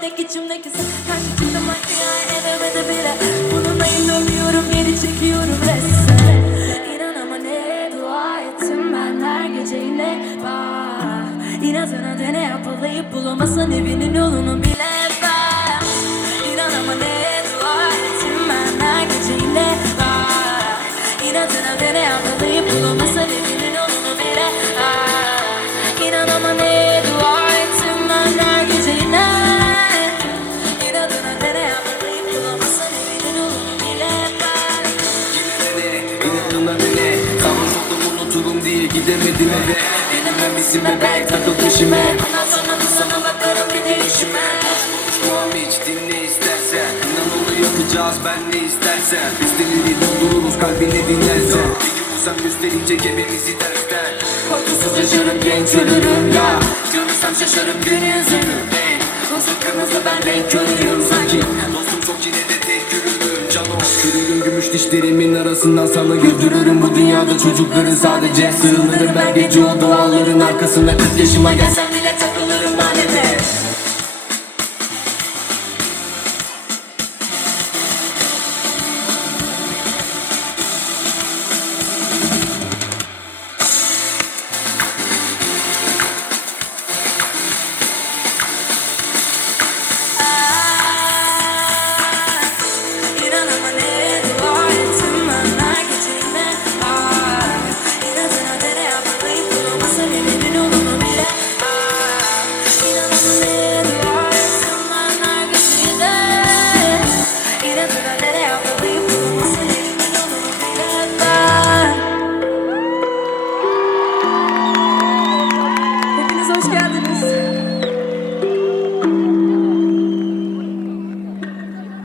tek içimdeki Karşı çıktım makinaya edemedi bile Bununla inanıyorum geri çekiyorum resmen İnan ama ne dua ettim ben her gece yine Bak İnadına dene yapılayıp bulamasan evinin yolunu bile ben İnan ama ne dua ettim ben her gece yine Bak yapılayıp gidemedim eve Benim emisime ben takıl peşime. Ondan sonra da sana bakarım bir de işime hiç dinle istersen. İnan onu yapacağız ben ne istersen. Biz delili doldururuz kalbini dinlersen. Bir gün sen gösterince gemimizi dersten. Korkusuz yaşarım genç ölürüm ya. Görürsem şaşarım beni üzülür. Kızıl kırmızı ben renk körüyüm arasından sana güldürürüm Bu dünyada çocukların sadece Sığınırım ben gece o duaların arkasına 40 yaşıma gelsem bile